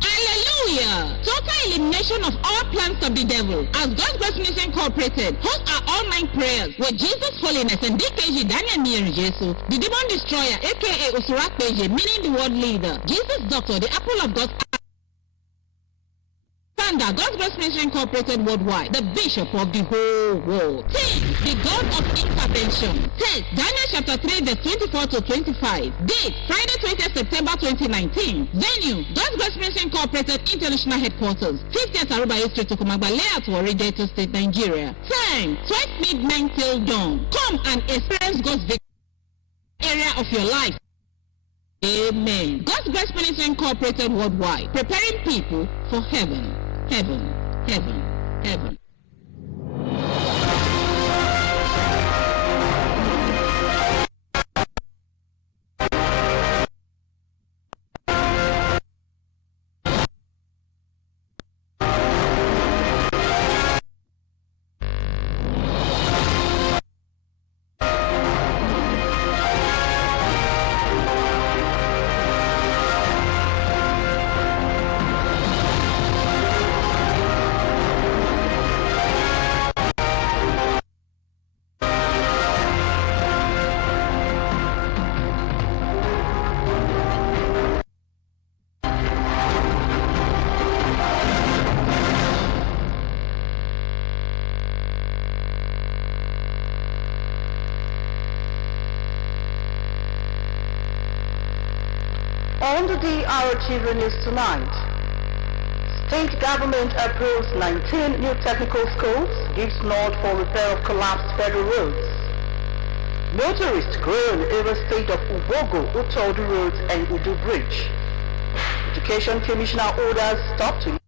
Hallelujah! Total elimination of all plans of the devil. As God's Grace Ministry Incorporated host our all-night prayers with Jesus Holiness and DKG Daniel Miri Jesu, the demon destroyer, aka Usurak Peje, meaning the world leader, Jesus Doctor, the apple of God's God's Grace Ministry Incorporated worldwide, the bishop of the whole world. Team, the God of intervention. Text, Daniel chapter 3 verse 24 to 25. Date, Friday 20th September 2019. Venue, God's Grace Ministry Incorporated International Headquarters, 50th Aruba Street, Tokomagba Layout, Warri, Delta State, Nigeria. Time, 12 midnight till dawn. Come and experience God's victory area of your life. Amen. God's Grace Ministry Incorporated worldwide, preparing people for heaven. Heaven, heaven, heaven. On the Drtv news tonight, state government approves 19 new technical schools, gives nod for repair of collapsed federal roads. Motorists groan over state of Ubogo, Utodu Road and Udu Bridge. Education Commissioner orders stop to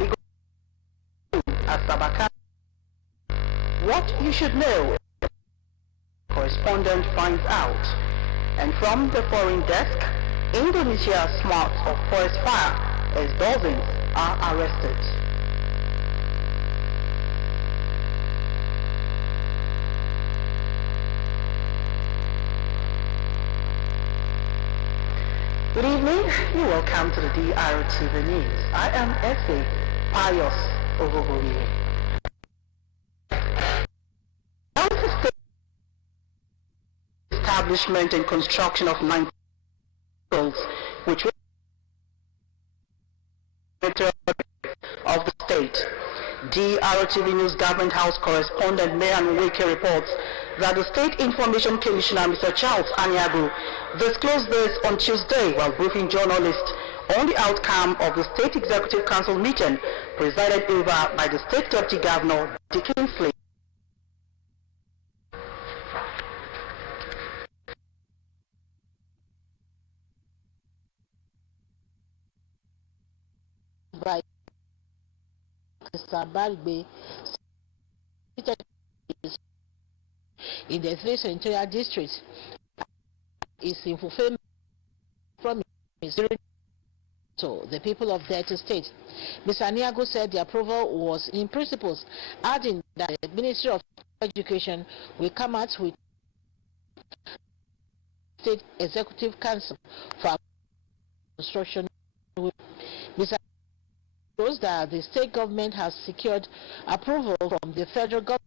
legal at Sabaka. What you should know, correspondent finds out. And from the foreign desk, Indonesia smarts of forest fire as dozens are arrested. Good evening, you're welcome to the Drtv News. I am S.A. Pius Ogogoye. Establishment and construction of 9 which will of the state. Drtv News Government House correspondent Mehan Weke reports that the State Information Commissioner, Mr. Charles Anyagu, disclosed this on Tuesday while briefing journalists on the outcome of the State Executive Council meeting presided over by the State Deputy Governor, Dickinsley. By Mr. Barigbe in the 3 senatorial districts is in fulfillment from the people of Delta State. Mr. Aniago said the approval was in principles, adding that the Ministry of Education will come out with State Executive Council for construction. Mr. shows that the state government has secured approval from the federal government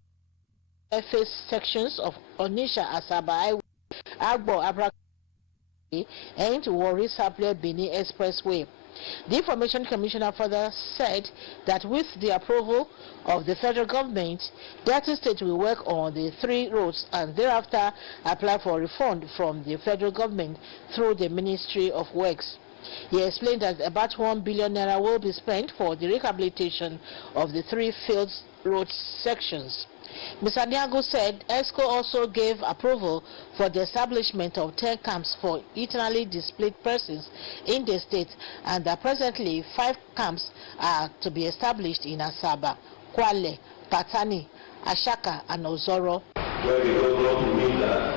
face sections of Onisha, Asaba, Highway, Agbo, Abra, and Warri Sapele Benin Expressway. The Information Commissioner further said that with the approval of the federal government, Delta State will work on the 3 roads and thereafter apply for refund from the federal government through the Ministry of Works. He explained that about 1 billion naira will be spent for the rehabilitation of the 3 failed road sections. Mr. Niago said ESCO also gave approval for the establishment of 10 camps for internally displaced persons in the state, and that presently 5 camps are to be established in Asaba, Kwale, Patani, Ashaka, and Ozoro. Where the government will that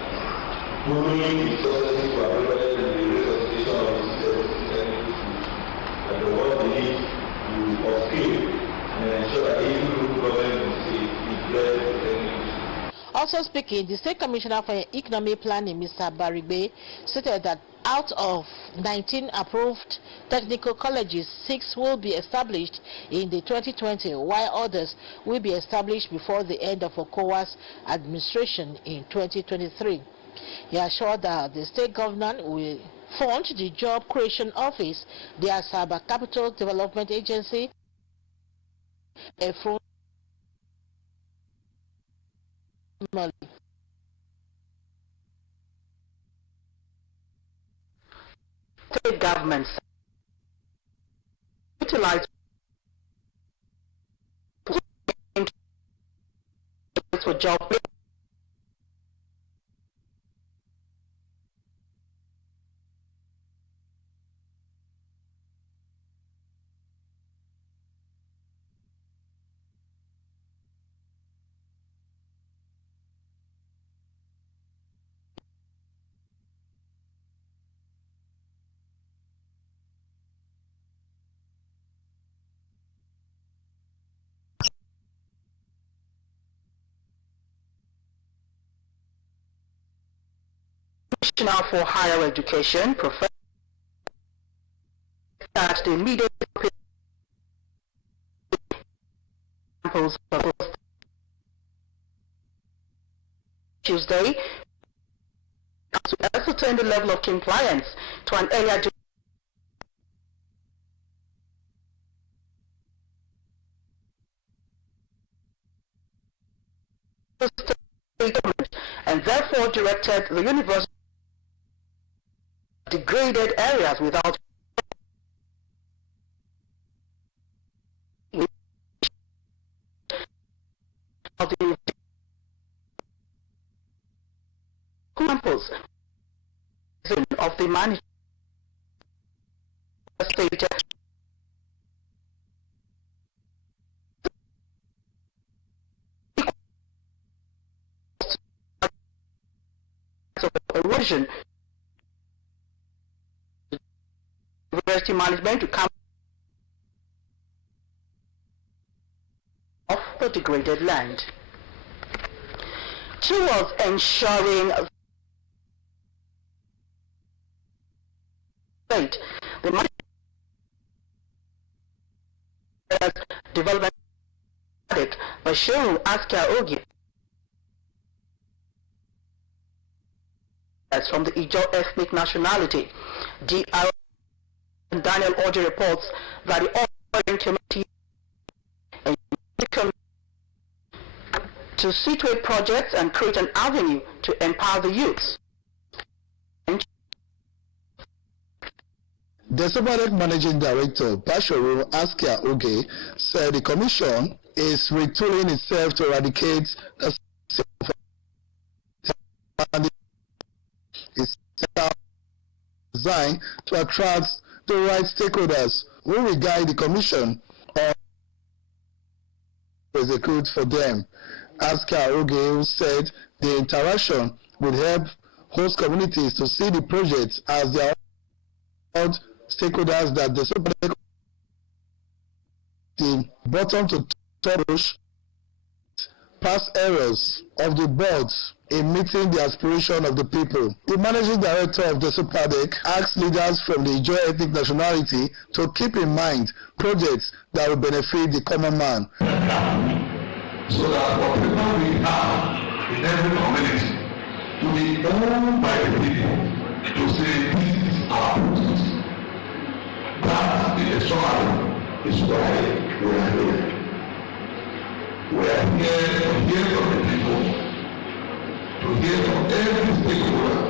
moving resources to available in the resuscitation of the and the world needs to upskill and ensure that even local government will see. Also speaking, the State Commissioner for Economic Planning, Mr. Barigbe, stated that Out of 19 approved technical colleges, 6 will be established in the 2020, while others will be established before the end of OCOWA's administration in 2023. He assured that the state government will fund the Job Creation Office, the Asaba Capital Development Agency, a full state governments utilize for job for higher education, professor that the immediate examples of Tuesday to ascertain the level of compliance to an earlier statement, and therefore directed the university degraded areas without of the campus of the management state of erosion. University management to come off the degraded land. Towards ensuring the development Bashiru Askia Ogi from the Ijaw ethnic nationality. DR Daniel Oji reports that the Orange Committee to situate projects and create an avenue to empower the youths. The Sopadek Managing Director, Bashiru Askia Oge, said the Commission is retooling itself to eradicate the is designed to attract the right stakeholders who will guide the Commission or execute for them. Askia Oge said the interaction would help host communities to see the projects as their own stakeholders that the bottom to top past errors of the boards in meeting the aspiration of the people. The managing director of the SOPADEC asked leaders from the Ijaw ethnic nationality to keep in mind projects that will benefit the common man. So that whatever we have in every community to be owned by the people, to say this is our process. That is the struggle, is why we are here. We are here to hear from the people, to hear from every stakeholder.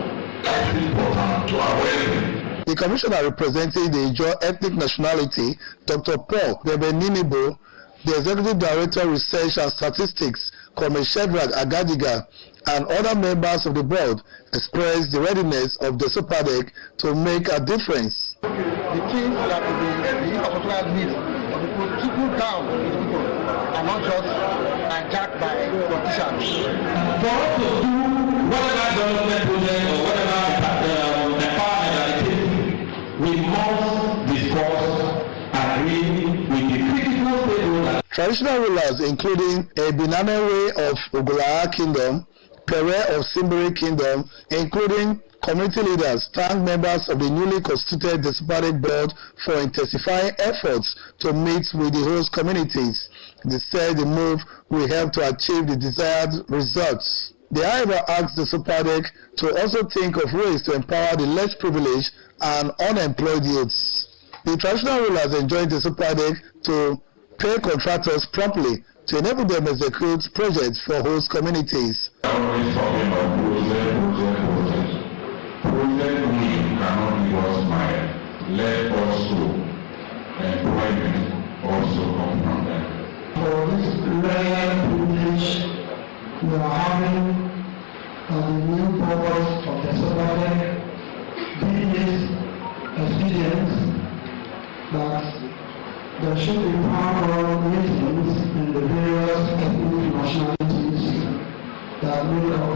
That's important to our well-being. The commissioner representing the Ijaw ethnic nationality, Dr. Paul Bebeninibo, the Executive Director of Research and Statistics, Comrade Shedrack Agadiga, and other members of the board expressed the readiness of the SOPADEC to make a difference. The things that the infrastructural needs of the people trickle down to the people and not just hijacked by politicians. For us to do whatever development project or whatever empowerment that it is, we must discuss, agree with the critical stakeholders. Traditional rulers including Ebinamewe of Ogulaha Kingdom, Pere of Simbiri Kingdom, including Community leaders thanked members of the newly constituted Despotic Board for intensifying efforts to meet with the host communities. They said the move will help to achieve the desired results. They, however, asked the Despotic to also think of ways to empower the less privileged and unemployed youths. The traditional rulers enjoined the Despotic to pay contractors promptly to enable them to execute projects for host communities. Always talking about project. Project we cannot give us smile. Let also employment also come from them. For this rare privilege we are having the new board of the Despotic, this experience that there should be power meetings in the various ethnic nationalities that make up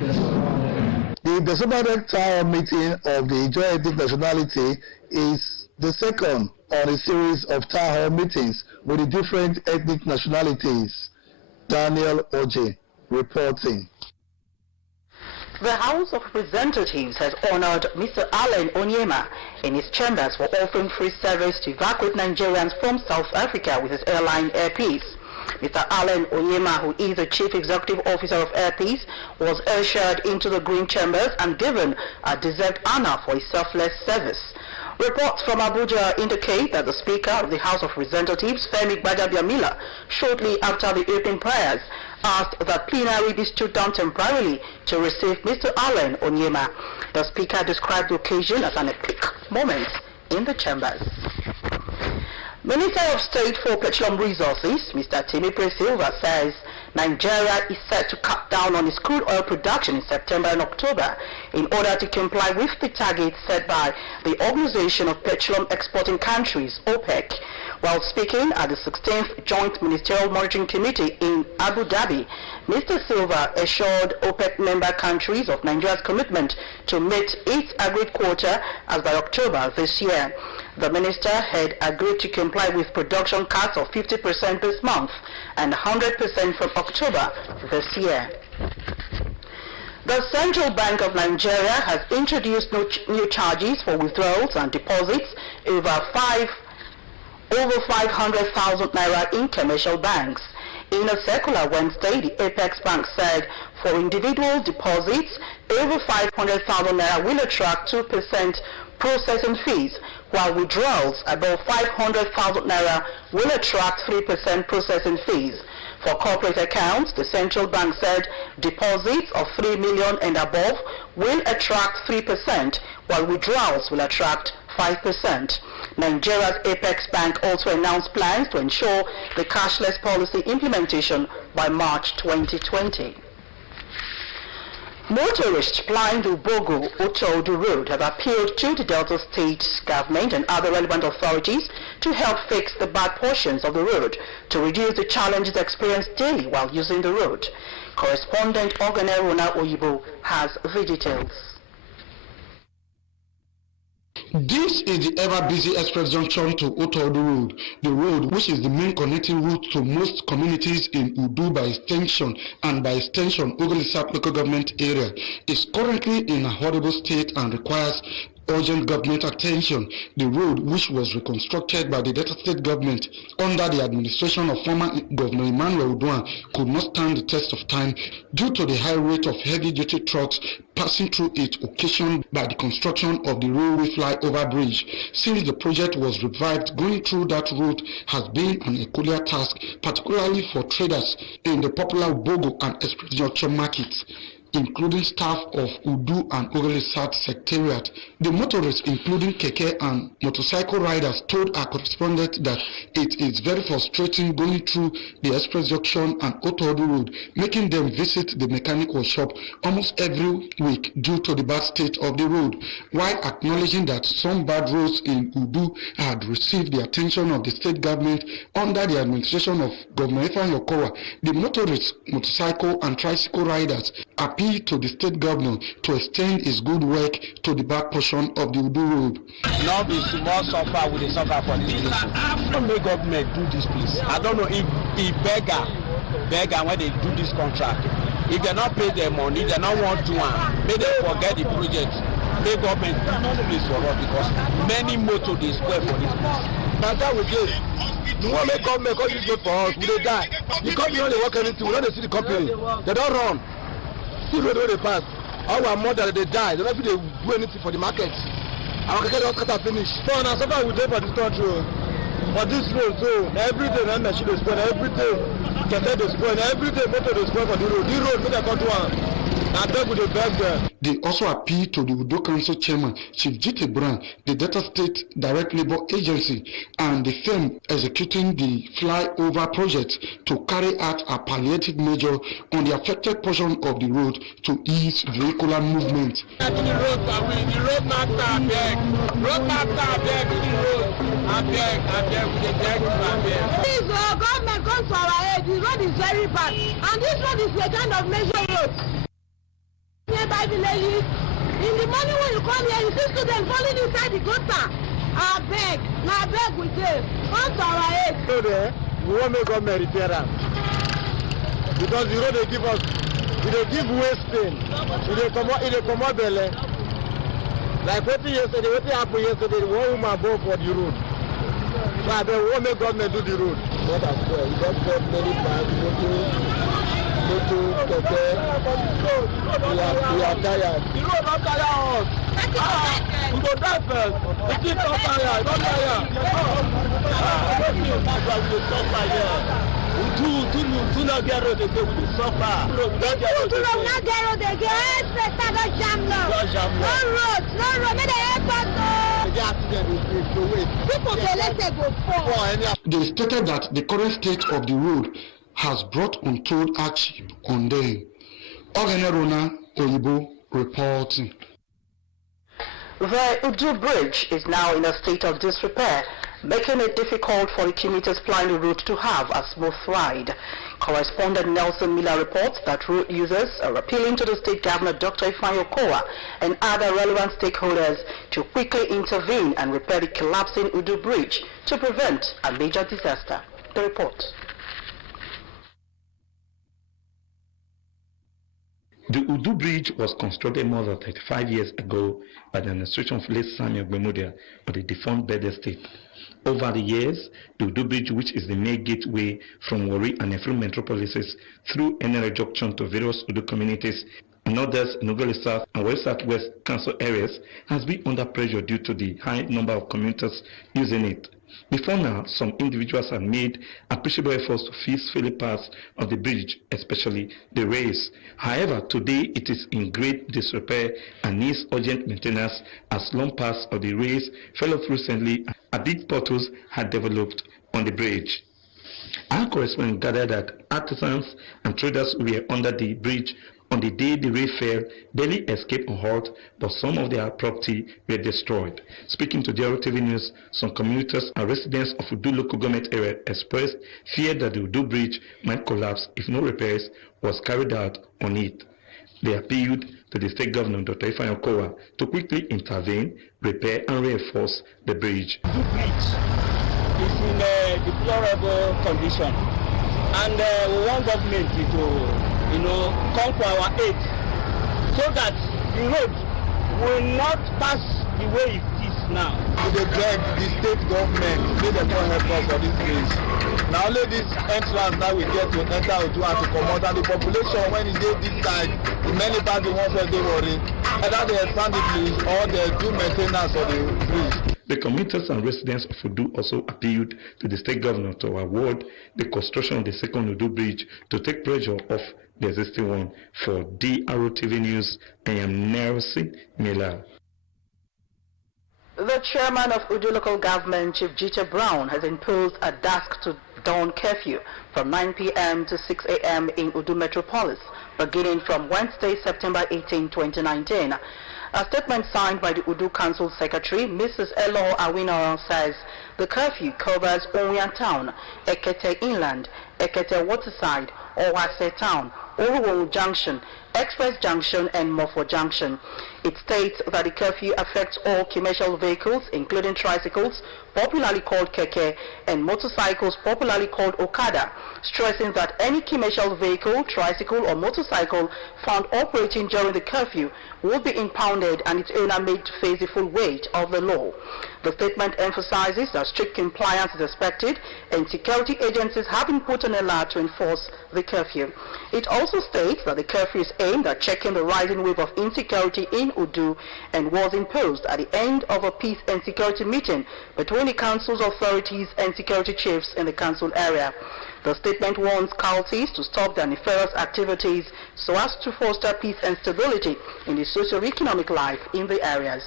the Despotic. The Despotic Town meeting of the Ijaw Ethnic Nationality is the second on a series of town hall meetings with the different ethnic nationalities. Daniel Oje reporting. The House of Representatives has honored Mr. Allen Onyema in his chambers for offering free service to evacuate Nigerians from South Africa with his airline Air Peace. Mr. Allen Onyema, who is the Chief Executive Officer of Air Peace, was ushered into the Green Chambers and given a deserved honor for his selfless service. Reports from Abuja indicate that the Speaker of the House of Representatives, Femi Gbajabiamila, shortly after the opening prayers, asked that plenary be stood down temporarily to receive Mr. Allen Onyema. The Speaker described the occasion as an epic moment in the chambers. Minister of State for Petroleum Resources, Mr. Timothy Silva, says Nigeria is set to cut down on its crude oil production in September and October in order to comply with the targets set by the Organization of Petroleum Exporting Countries, OPEC. While speaking at the 16th Joint Ministerial Monitoring Committee in Abu Dhabi, Mr. Silva assured OPEC member countries of Nigeria's commitment to meet its agreed quota as by October this year. The minister had agreed to comply with production cuts of 50% this month and 100% from October this year. The Central Bank of Nigeria has introduced new charges for withdrawals and deposits over 500,000 naira in commercial banks. In a circular Wednesday, the Apex Bank said for individual deposits, over 500,000 naira will attract 2% processing fees, while withdrawals above 500,000 naira will attract 3% processing fees. For corporate accounts, the central bank said deposits of 3 million and above will attract 3%, while withdrawals will attract 5%. Nigeria's Apex Bank also announced plans to ensure the cashless policy implementation by March 2020. Motorists plying the Ubogo-Otodu road have appealed to the Delta State government and other relevant authorities to help fix the bad portions of the road to reduce the challenges experienced daily while using the road. Correspondent Oganerona Oyibo has the details. This is the ever-busy express junction to Otodu Road. The road, which is the main connecting route to most communities in Udu by extension and by extension Ogolisap local government area, is currently in a horrible state and requires urgent government attention. The road, which was reconstructed by the Delta State government under the administration of former Governor Emmanuel Udwan, could not stand the test of time due to the high rate of heavy-duty trucks passing through it, occasioned by the construction of the railway flyover bridge. Since the project was revived, going through that route has been an Herculean task, particularly for traders in the popular Ubogo and Express Junction markets, including staff of Udu and Ogolisat Secretariat. The motorists, including keke and motorcycle riders, told our correspondent that it is very frustrating going through the Express Junction and Otodu Road, making them visit the mechanic workshop almost every week due to the bad state of the road. While acknowledging that some bad roads in Udu had received the attention of the state government under the administration of Governor Ifeanyi Okowa, the motorists, motorcycle and tricycle riders appeal to the state governor to extend his good work to the back portion of the Udu Road. Now the small suffer with the suffer for this place. I don't know government do this place. I don't know if beggar when they do this contract. If they not pay their money, they not want to make them forget the project. Make government do this place for us because many motor dey spoil for this place. That's how we dey. The one make government come use road for us, we dey die. The company no dey work anything, we no dey see the company. They don run. See road wey dey pass. All our mother dey die. They no fit dey do anything for the market. Our keke don scatter finish. So na so far we dey for this country. For this road, so every day na machine dey spoil, every day keke dey spoil, every day motor dey spoil for the road. The road make dem come do am. I beg we dey beg them. They also appeal to the Udo Council Chairman, Chief G.T. Brown, the Delta State Direct Labour Agency, and the firm executing the flyover project to carry out a palliative measure on the affected portion of the road to ease vehicular movement. The road master abeg. Road master abeg the road. Abeg we dey beg you abeg. Please, government come to our aid. The road is very bad, and this road is a kind of major road. Nearby villages, in the morning when you come here, you see students falling inside the gutter. I beg with them. Come to our aid. So there, we won't make government repair am. Because the road they give us, they give wasting. They come out belle. Like what happened yesterday, the one woman bought for the road. So I beg, we won't make government do the road. What as well, we don't get many times. We are tired. The road not tire us. We go die first. We keep not tired. Not tired. We not get road again. We suffer. People not get road again. Inspector don't jam now. No road. Make them help us. People say let them go fall. They stated that the current state of the road has brought untold hardship on them. Ogenerona Oyibo reporting. The Udu Bridge is now in a state of disrepair, making it difficult for the commuters plying the route to have a smooth ride. Correspondent Nelson Miller reports that road users are appealing to the state governor Dr. Ifeanyi Okowa and other relevant stakeholders to quickly intervene and repair the collapsing Udu Bridge to prevent a major disaster. The report. The Udu Bridge was constructed more than 35 years ago by the administration of late Samuel Gbemudia of the defunct Bede State. Over the years, the Udu Bridge, which is the main gateway from Warri and Efru metropolises through Enere Junction to various Udu communities and others in Ughelli South and West Southwest Council areas, has been under pressure due to the high number of commuters using it. Before now, some individuals have made appreciable efforts to fix failing parts of the bridge, especially the rails. However, today it is in great disrepair and needs urgent maintenance as long parts of the rails fell off recently and big potholes had developed on the bridge. Our correspondent gathered that artisans and traders were under the bridge on the day the rail fell. Barely escaped unhurt, but some of their property were destroyed. Speaking to Drtv News, some commuters and residents of Udu local government area expressed fear that the Udu bridge might collapse if no repairs was carried out on it. They appealed to the state governor, Dr. Ifeanyi Okowa, to quickly intervene, repair and reinforce the bridge. The bridge is in a deplorable condition, and we want government to come to our aid so that the road will not pass the way it is now. We beg the state government, make them come help us for this bridge. Now only this entrance now we get to enter Udu and to come out, and the population when it is this side, the many parts ones where they worry, either they expand the bridge or they do maintenance of the bridge. The commuters and residents of Udu also appealed to the state governor to award the construction of the second Udu bridge to take pressure off the existing one. For Drtv News, I am Nelson Miller. The chairman of Udu local government, Chief G.T. Brown, has imposed a dusk to dawn curfew from 9 p.m. to 6 a.m. in Udu metropolis, beginning from Wednesday, September 18, 2019. A statement signed by the Udu Council Secretary, Mrs. Elo Awinoran, says the curfew covers Onyan Town, Ekete Inland, Ekete Waterside, Owase Town, Oruwo Junction, Express Junction, and Mofo Junction. It states that the curfew affects all commercial vehicles, including tricycles, popularly called keke, and motorcycles, popularly called okada, stressing that any commercial vehicle, tricycle, or motorcycle found operating during the curfew will be impounded and its owner made to face the full weight of the law. The statement emphasizes that strict compliance is expected and security agencies have been put on alert to enforce the curfew. It also states that the curfew is aimed at checking the rising wave of insecurity in Udu and was imposed at the end of a peace and security meeting between the council's authorities and security chiefs in the council area. The statement warns counties to stop their nefarious activities so as to foster peace and stability in the socio-economic life in the areas.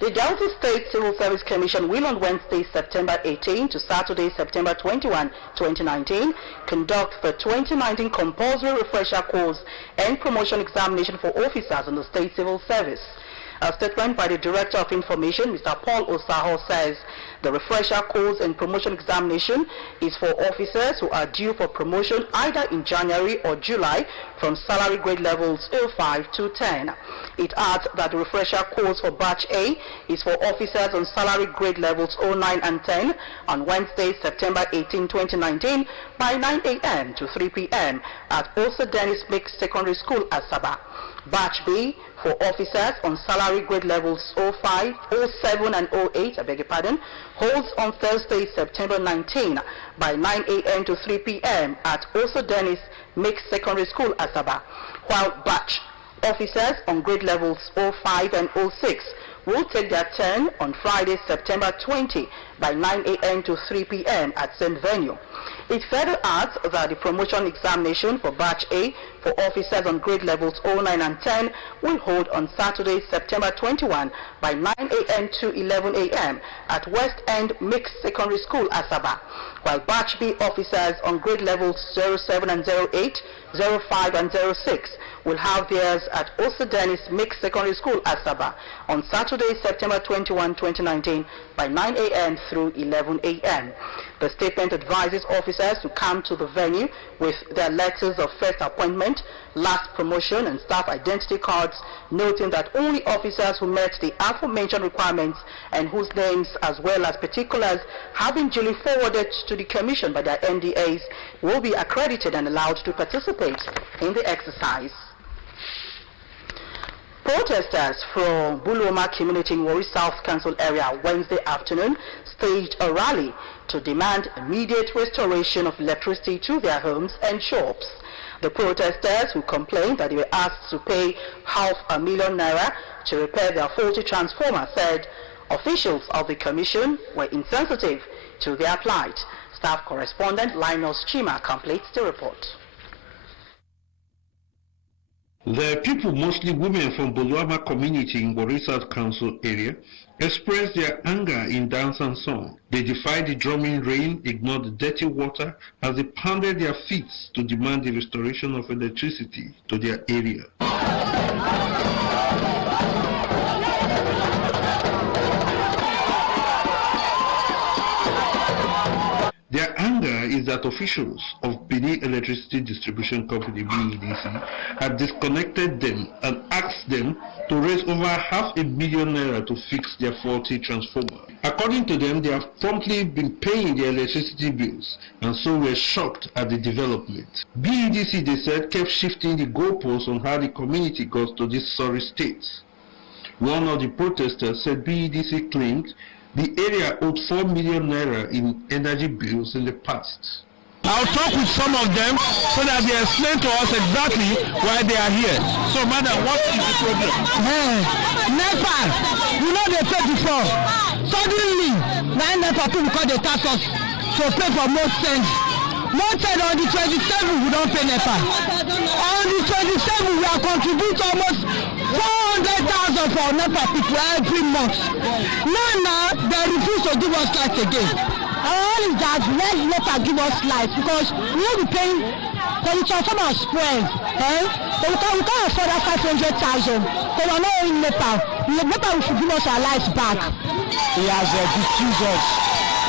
The Delta State Civil Service Commission will on Wednesday, September 18 to Saturday, September 21, 2019, conduct the 2019 compulsory refresher course and promotion examination for officers in the State Civil Service. A statement by the Director of Information, Mr. Paul Osaho, says the refresher course and promotion examination is for officers who are due for promotion either in January or July from salary grade levels 05 to 10. It adds that the refresher course for Batch A is for officers on salary grade levels 09 and 10 on Wednesday, September 18, 2019 by 9 a.m. to 3 p.m. at Osa Dennis Mixed Secondary School, Asaba. Batch B for officers on salary grade levels 05, 07 and 08, holds on Thursday, September 19 by 9 a.m. to 3 p.m. at Osa Dennis Mixed Secondary School, Asaba, while batch officers on grade levels 05 and 06 will take their turn on Friday, September 20 by 9 a.m. to 3 p.m. at same venue. It further adds that the promotion examination for Batch A for officers on grade levels 09 and 10 will hold on Saturday, September 21 by 9 a.m. to 11 a.m. at West End Mixed Secondary School, Asaba, while Batch B officers on grade levels 07 and 08, 05 and 06 will have theirs at Osa Dennis Mixed Secondary School, Asaba, on Saturday, September 21, 2019 by 9 a.m. through 11 a.m. The statement advises officers to come to the venue with their letters of first appointment, last promotion, and staff identity cards, noting that only officers who met the aforementioned requirements and whose names as well as particulars have been duly forwarded to the Commission by their NDAs will be accredited and allowed to participate in the exercise. Protesters from Buloma community in Warri South Council area Wednesday afternoon staged a rally to demand immediate restoration of electricity to their homes and shops. The protesters, who complained that they were asked to pay $500,000 naira to repair their faulty transformer, said officials of the commission were insensitive to their plight. Staff correspondent Linus Chima completes the report. The people, mostly women from Buluama community in Warri South Council area, expressed their anger in dance and song. They defied the drumming rain, ignored the dirty water as they pounded their feet to demand the restoration of electricity to their area. Their anger is that officials of Benin Electricity Distribution Company (BEDC) have disconnected them and asked them to raise over $500,000 naira to fix their faulty transformer. According to them, they have promptly been paying their electricity bills and so were shocked at the development. BEDC, they said, kept shifting the goalposts on how the community got to this sorry state. One of the protesters said BEDC claimed the area owed 4 million naira in energy bills in the past. I'll talk with some of them so that they explain to us exactly why they are here. So, madam, what is the problem? NEPA, you know they paid before. Suddenly, now NEPA people call the tax us to pay for most things. Most things on the 27th, we don't pay NEPA. On the 27th, we are contributing almost 400,000 for NEPA people every month. Now, they refuse to give us light again. All is that let NEPA give us light because we will be paying for the transformer spoil. So we can't afford that 500,000. So we are not in NEPA. NEPA should give us our light back. He has deceived us.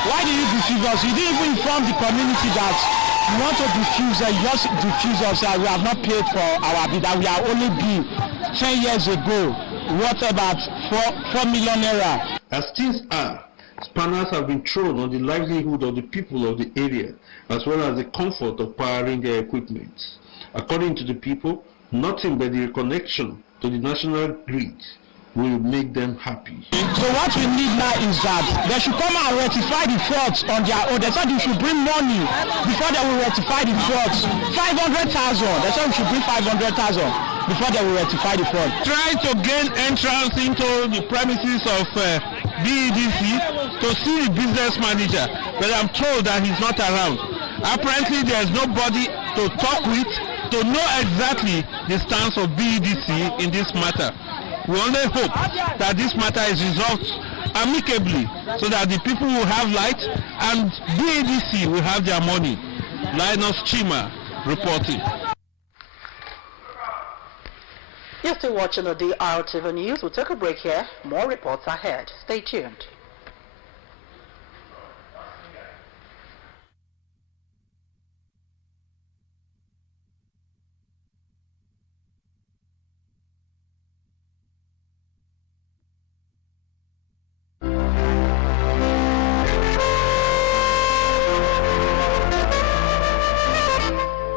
Why did you deceive us? You didn't even inform the community that You want to diffuse it, just diffuse us. We have not paid for our bid. We are only bid 10 years ago. What about 4 million naira? As things are, spanners have been thrown on the livelihood of the people of the area, as well as the comfort of powering their equipment. According to the people, nothing but the reconnection to the national grid will make them happy. So what we need now is that they should come and rectify the faults on their own. They said you should bring money before they will rectify the faults. 500,000. They said we should bring 500,000 before they will rectify the fault. Try to gain entrance into the premises of BEDC to see the business manager, but I'm told that he's not around. Apparently there's nobody to talk with to know exactly the stance of BEDC in this matter. We only hope that this matter is resolved amicably so that the people will have light and BEDC will have their money. Linus Chima reporting. You're still watching the Drtv News. We'll take a break here. More reports ahead. Stay tuned.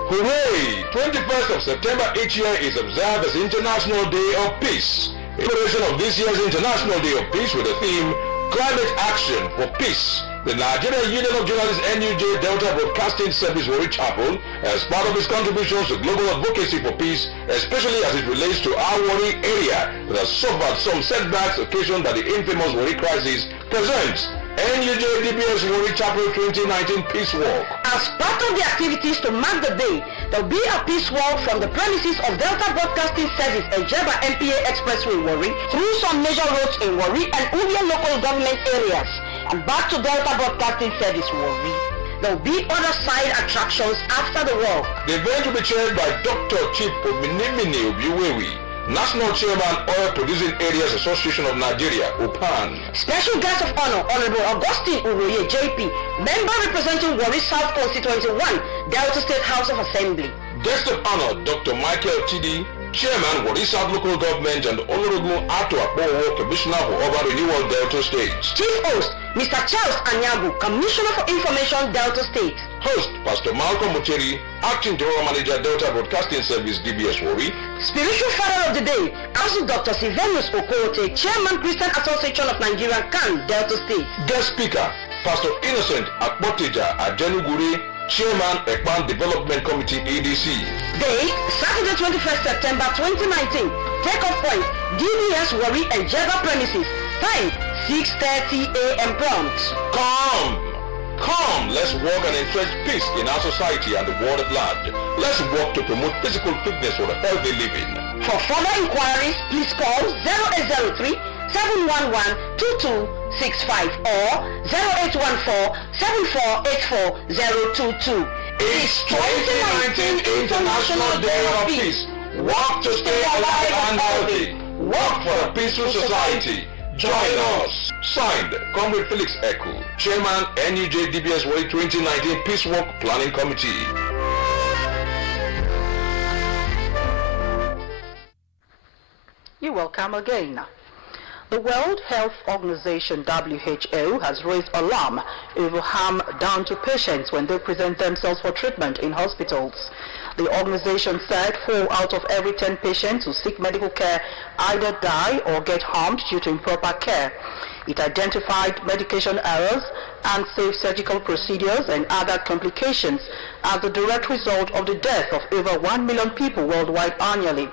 Hooray! 21st of September each year is observed as International Day of Peace. In celebration of this year's International Day of Peace with the theme Climate Action for Peace, the Nigerian Union of Journalists NUJ Delta Broadcasting Service Warri Chapel, as part of its contributions to global advocacy for peace, especially as it relates to our Warri area that has suffered some setbacks occasioned by the infamous Warri crisis, presents NUJ DBS Warri Chapel 2019 Peace Walk. As part of the activities to mark the day, there will be a peace walk from the premises of Delta Broadcasting Service Ejeba MPA Expressway Warri through some major roads in Warri and Uvia local government areas and back to Delta Broadcasting Service Warri. There will be other side attractions after the walk. The event will be chaired by Dr. Chief Ominimini Obiwewi, National Chairman, Oil Producing Areas Association of Nigeria, OPAN. Special guest of honor, Honorable Augustine Uroye, JP, member representing Warri South Constituency 1, Delta State House of Assembly. Guest of honor, Dr. Michael Chidi, Chairman, Warri South Local Government, and Honorable Ato Akpowo, Commissioner for Urban Renewal, Delta State. Chief Host, Mr. Charles Anyabu, Commissioner for Information, Delta State. Host, Pastor Malcolm Mucheri, Acting General Manager, Delta Broadcasting Service, DBS Warri. Spiritual Father of the Day, also Dr. Sylvanus Okorote, Chairman, Christian Association of Nigeria, CAN, Delta State. Guest Speaker, Pastor Innocent Akpotija Ajenuguri, Chairman, Ekpan Development Committee, EDC. Date, Saturday 21st September 2019. Take-off point, DBS Warri and Jeba premises. Time, 6:30 a.m. prompt. Come, let's work and entrench peace in our society and the world at large. Let's work to promote physical fitness for a healthy living. For further inquiries, please call 0803 711 2265 or 0814 7484 022. It's 2019 International Day of Peace. Work to stay alive and healthy. Work for a peaceful society. Join us. Signed, Comrade Felix Eku, Chairman, NUJ DBS Warri 2019 Peace Walk Planning Committee. You're welcome again. The World Health Organization, WHO, has raised alarm over harm done to patients when they present themselves for treatment in hospitals. The organization said 4 out of every 10 patients who seek medical care either die or get harmed due to improper care. It identified medication errors, unsafe surgical procedures, and other complications as the direct result of the death of over 1 million people worldwide annually.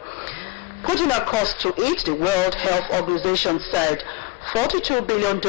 Putting a cost to it, the World Health Organization said $42 billion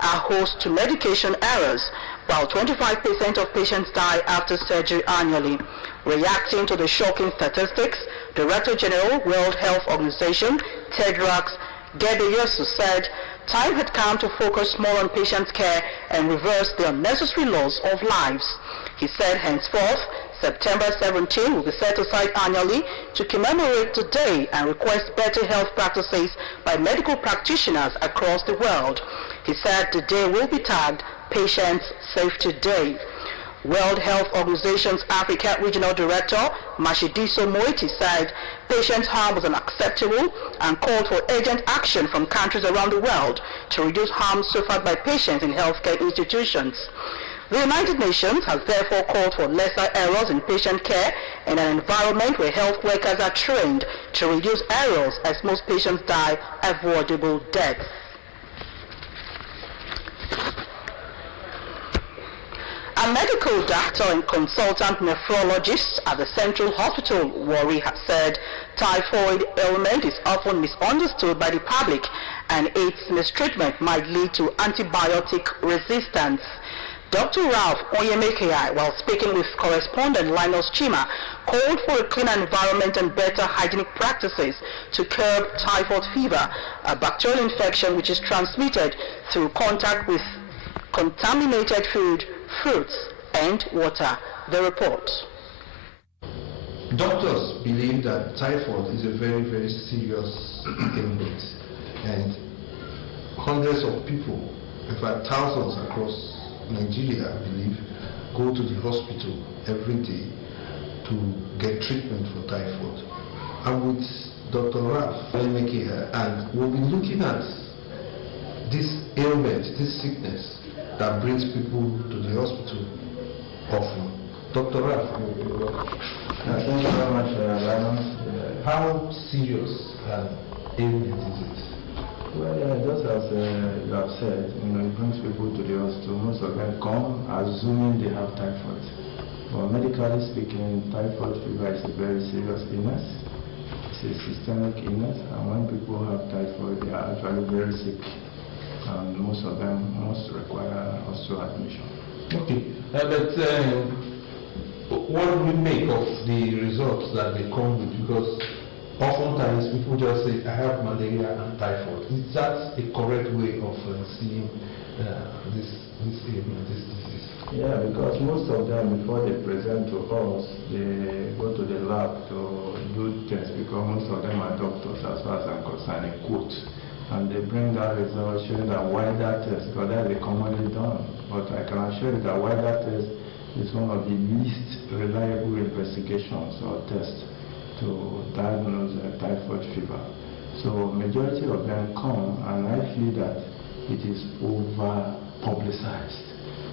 are host to medication errors, while 25% of patients die after surgery annually. Reacting to the shocking statistics, Director General, World Health Organization, Tedros Ghebreyesus said time had come to focus more on patients' care and reverse the unnecessary loss of lives. He said henceforth, September 17 will be set aside annually to commemorate the day and request better health practices by medical practitioners across the world. He said the day will be tagged Patients Safety Day. World Health Organization's Africa Regional Director, Mashidiso Moiti, said patient harm was unacceptable and called for urgent action from countries around the world to reduce harm suffered by patients in healthcare institutions. The United Nations has therefore called for lesser errors in patient care in an environment where health workers are trained to reduce errors as most patients die avoidable deaths. A medical doctor and consultant nephrologist at the Central Hospital, Warri, has said typhoid ailment is often misunderstood by the public and its mistreatment might lead to antibiotic resistance. Dr. Ralph Onyemekeai, while speaking with correspondent Linus Chima, called for a cleaner environment and better hygienic practices to curb typhoid fever, a bacterial infection which is transmitted through contact with contaminated food, fruits, and water. The report. Doctors believe that typhoid is a very, very serious ailment, and hundreds of people, in fact thousands across Nigeria, I believe, go to the hospital every day to get treatment for typhoid. I'm with Dr. Ralph Onyemekeai here, and we'll be looking at this ailment, this sickness that brings people to the hospital often. Dr. Ralph, thank you very much, Linus. How serious an ailment is it? Well, just as you have said, it brings people to the hospital. Most of them come assuming they have typhoid. But medically speaking, typhoid fever is a very serious illness. It's a systemic illness, and when people have typhoid, they are actually very sick. And most of them must require hospital admission. Okay, but what do we make of the results that they come with? Because oftentimes people just say, I have malaria and typhoid. Is that a correct way of seeing this ailment, this disease? Yeah, because most of them, before they present to us, they go to the lab to do tests, because most of them are doctors, as far as I'm concerned, in quote. And they bring that result showing that wider test, because that is commonly done. But I can assure you that wider test is one of the least reliable investigations or tests to diagnose typhoid fever. So majority of them come, and I feel that it is over publicized.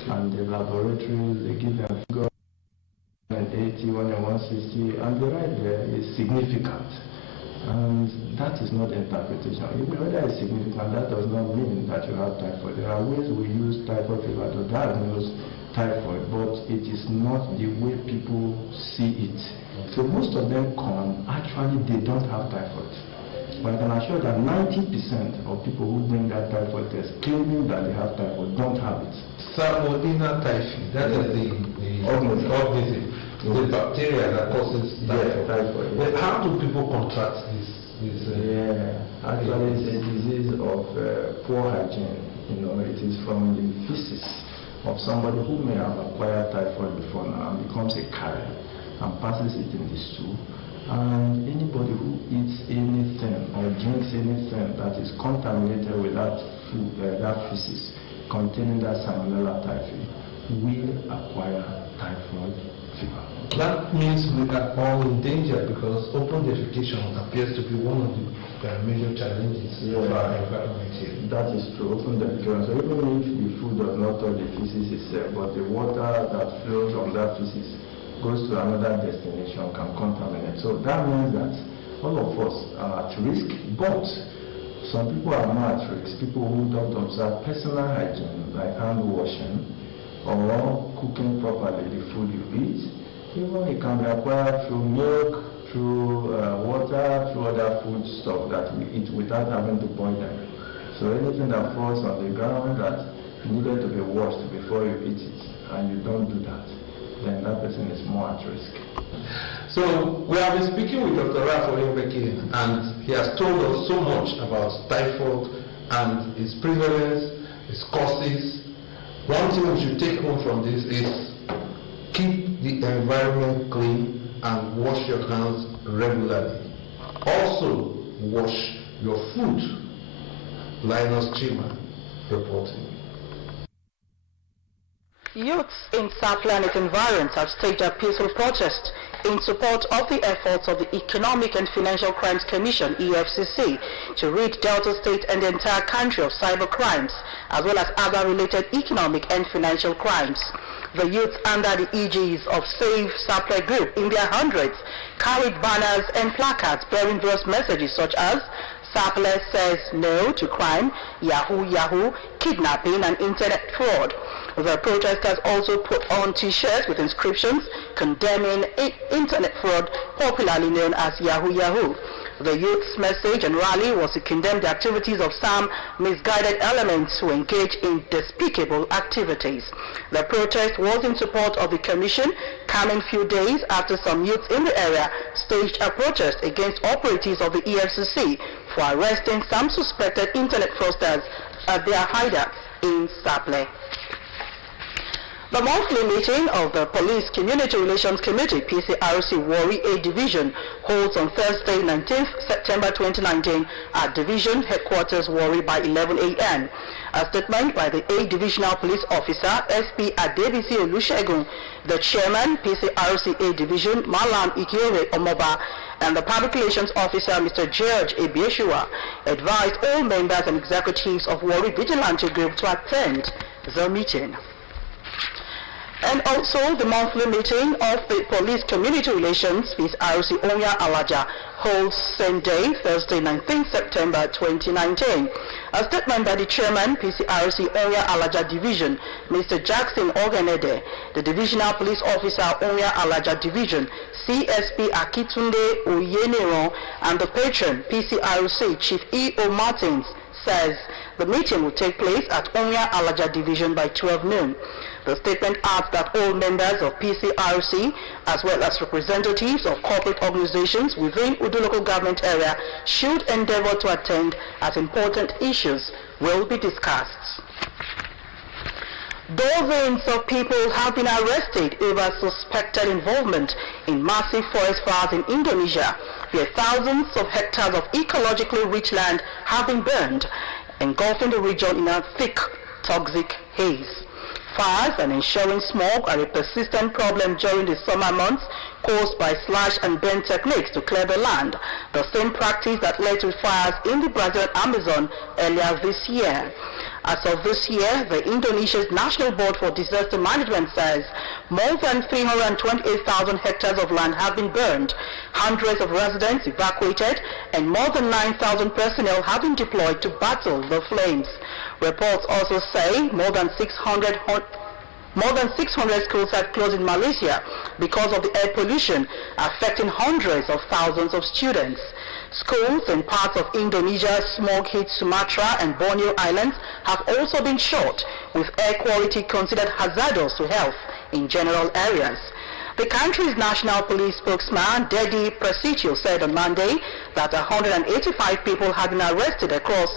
And the laboratories, they give them figure 180, 160, and the right there is significant. And that is not interpretation. Even whether it's significant, that does not mean that you have typhoid. There are ways we use typhoid fever to diagnose typhoid, but it is not the way people see it. So most of them come, actually they don't have typhoid. But I can assure that 90% of people who bring that typhoid test claiming that they have typhoid don't have it. Salmonella typhi, that is the organism. The bacteria that causes typhoid. But how do people contract this? Actually, it's a disease of poor hygiene. It is from the feces of somebody who may have acquired typhoid before now and becomes a carrier and passes it in the stool. And anybody who eats anything or drinks anything that is contaminated with that food, that feces containing that Salmonella typhi, will acquire typhoid fever. That means we are all in danger, because open defecation appears to be one of the major challenges of our environment here. That is true, open defecation. So even if the food does not touch the feces itself, but the water that flows from that feces goes to another destination, can contaminate. So that means that all of us are at risk, but some people are not at risk. People who don't observe personal hygiene, like hand washing or cooking properly the food you eat. Even it can be acquired through milk, through water, through other food stuff that we eat without having to boil them. So anything that falls on the ground that needed to be washed before you eat it, and you don't do that, then that person is more at risk. So we have been speaking with Dr. Ralph Onyemekeai, and he has told us so much about typhoid and its prevalence, its causes. One thing we should take home from this is keep the environment clean and wash your hands regularly. Also, wash your food. Linus Chima reporting. Youths in Sapele and its environs have staged a peaceful protest in support of the efforts of the Economic and Financial Crimes Commission, EFCC, to rid Delta State and the entire country of cyber crimes, as well as other related economic and financial crimes. The youths under the aegis of Save Sapele Group in their hundreds carried banners and placards bearing various messages such as Sapele says no to crime, Yahoo Yahoo, kidnapping and internet fraud. The protesters also put on t-shirts with inscriptions condemning internet fraud, popularly known as Yahoo Yahoo. The youth's message and rally was to condemn the activities of some misguided elements who engage in despicable activities. The protest was in support of the commission, coming few days after some youths in the area staged a protest against operatives of the EFCC for arresting some suspected internet fraudsters at their hideouts in Sapele. The monthly meeting of the Police Community Relations Committee, PCRC Warri A Division, holds on Thursday, 19th September 2019 at Division Headquarters Warri by 11 a.m. A statement by the A Divisional Police Officer, SP Adebisi Olusegun, the Chairman, PCRC A Division, Malam Ikiore Omoba, and the Public Relations Officer, Mr. George Ebieshua, advised all members and executives of Warri Vigilante Group to attend the meeting. And also the monthly meeting of the Police Community Relations with RC Onya Alaja holds same day, Thursday, 19th September 2019. A statement by the Chairman, PCRC Onya Alaja Division, Mr. Jackson Ogenede, the Divisional Police Officer, Onya Alaja Division, CSP Akitunde Oyenero, and the Patron, PCRC Chief E.O. Martins, says the meeting will take place at Onya Alaja Division by 12 noon. The statement adds that all members of PCRC, as well as representatives of corporate organizations within Udu local government area, should endeavor to attend as important issues will be discussed. Dozens of people have been arrested over suspected involvement in massive forest fires in Indonesia, where thousands of hectares of ecologically rich land have been burned, engulfing the region in a thick, toxic haze. Fires and ensuing smog are a persistent problem during the summer months caused by slash and burn techniques to clear the land, the same practice that led to fires in the Brazilian Amazon earlier this year. As of this year, the Indonesia's National Board for Disaster Management says more than 328,000 hectares of land have been burned, hundreds of residents evacuated, and more than 9,000 personnel have been deployed to battle the flames. Reports also say more than 600 schools have closed in Malaysia because of the air pollution, affecting hundreds of thousands of students. Schools in parts of Indonesia, smog-hit Sumatra and Borneo Islands have also been shut, with air quality considered hazardous to health in general areas. The country's national police spokesman, Dedi Prasetyo, said on Monday that 185 people had been arrested across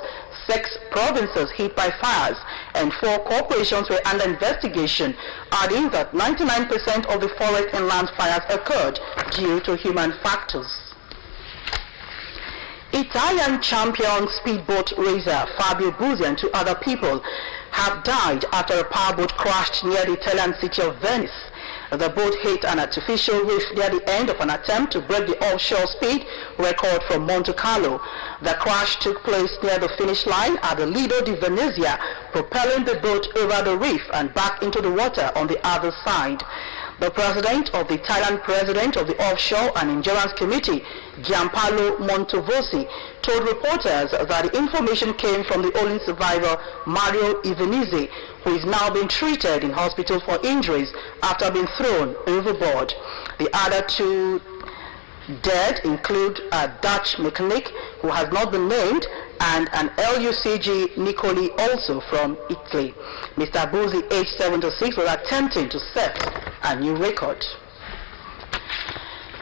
6 provinces hit by fires, and 4 corporations were under investigation, adding that 99% of the forest and land fires occurred due to human factors. Italian champion speedboat racer Fabio Buzzi and 2 other people have died after a powerboat crashed near the Italian city of Venice. The boat hit an artificial reef near the end of an attempt to break the offshore speed record from Monte Carlo. The crash took place near the finish line at the Lido di Venezia, propelling the boat over the reef and back into the water on the other side. The president of the Italian President of the Offshore and Endurance Committee, Gianpaolo Montavosi, told reporters that the information came from the only survivor, Mario Ivenizzi, who is now being treated in hospital for injuries after being thrown overboard. The other 2 dead include a Dutch mechanic who has not been named and an LUCG Nicoli, also from Italy. Mr. Buzzi, age 76, was attempting to set a new record.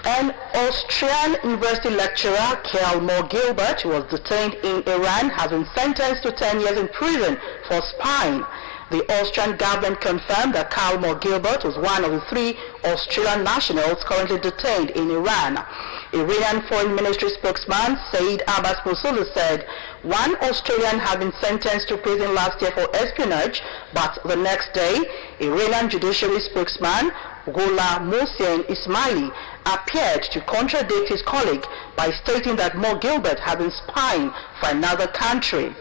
An Austrian university lecturer, Karl Gilbert, who was detained in Iran, has been sentenced to 10 years in prison for spying. The Austrian government confirmed that Karl Gilbert was one of the 3 Australian nationals currently detained in Iran. Iranian Foreign Ministry spokesman Saeed Abbas Musulu said one Australian had been sentenced to prison last year for espionage, but the next day, Iranian judiciary spokesman Ghola Mohsen Ismaili appeared to contradict his colleague by stating that Mo Gilbert had been spying for another country.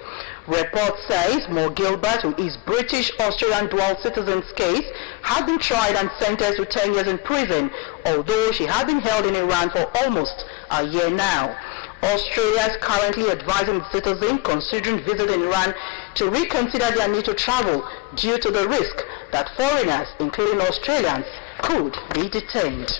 Report says Mo Gilbert, who is British-Australian dual citizen's case, had been tried and sentenced to 10 years in prison, although she had been held in Iran for almost a year now. Australia is currently advising citizens considering visiting Iran to reconsider their need to travel due to the risk that foreigners, including Australians, could be detained.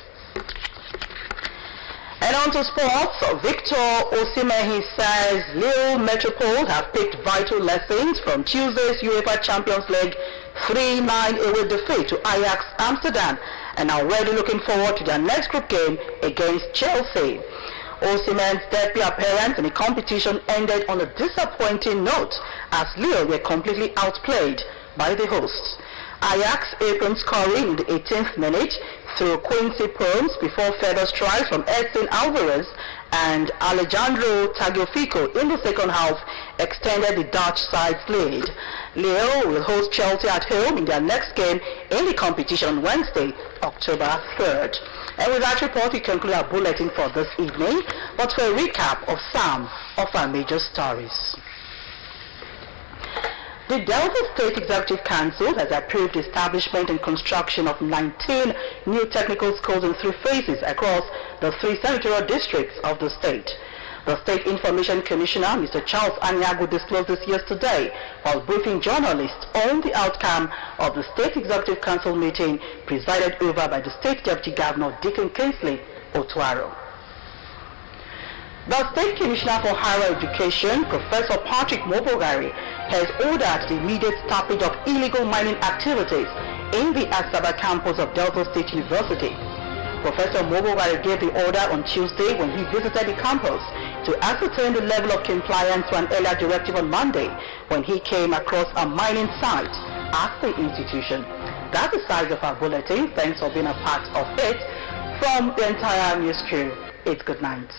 And on to sports, Victor Osimhen says Lille Metropole have picked vital lessons from Tuesday's UEFA Champions League 3-9 away defeat to Ajax Amsterdam and are already looking forward to their next group game against Chelsea. Osimhen's debut appearance in the competition ended on a disappointing note as Lille were completely outplayed by the hosts. Ajax opened scoring in the 18th minute through Quincy Promes before further strikes from Edson Alvarez and Alejandro Tagliafico in the second half extended the Dutch side's lead. Lille will host Chelsea at home in their next game in the competition on Wednesday, October 3rd. And with that report, we conclude our bulletin for this evening, but for a recap of some of our major stories. The Delta State Executive Council has approved the establishment and construction of 19 new technical schools in 3 phases across the 3 senatorial districts of the state. The State Information Commissioner, Mr. Charles Anyago, disclosed this yesterday while briefing journalists on the outcome of the State Executive Council meeting presided over by the State Deputy Governor, Deacon Kingsley Otuaro. The State Commissioner for Higher Education, Professor Patrick Mobogari, has ordered the immediate stoppage of illegal mining activities in the Asaba campus of Delta State University. Professor Mobogari gave the order on Tuesday when he visited the campus to ascertain the level of compliance to an earlier directive on Monday when he came across a mining site at the institution. That's the size of our bulletin. Thanks for being a part of it. From the entire news crew, it's good night.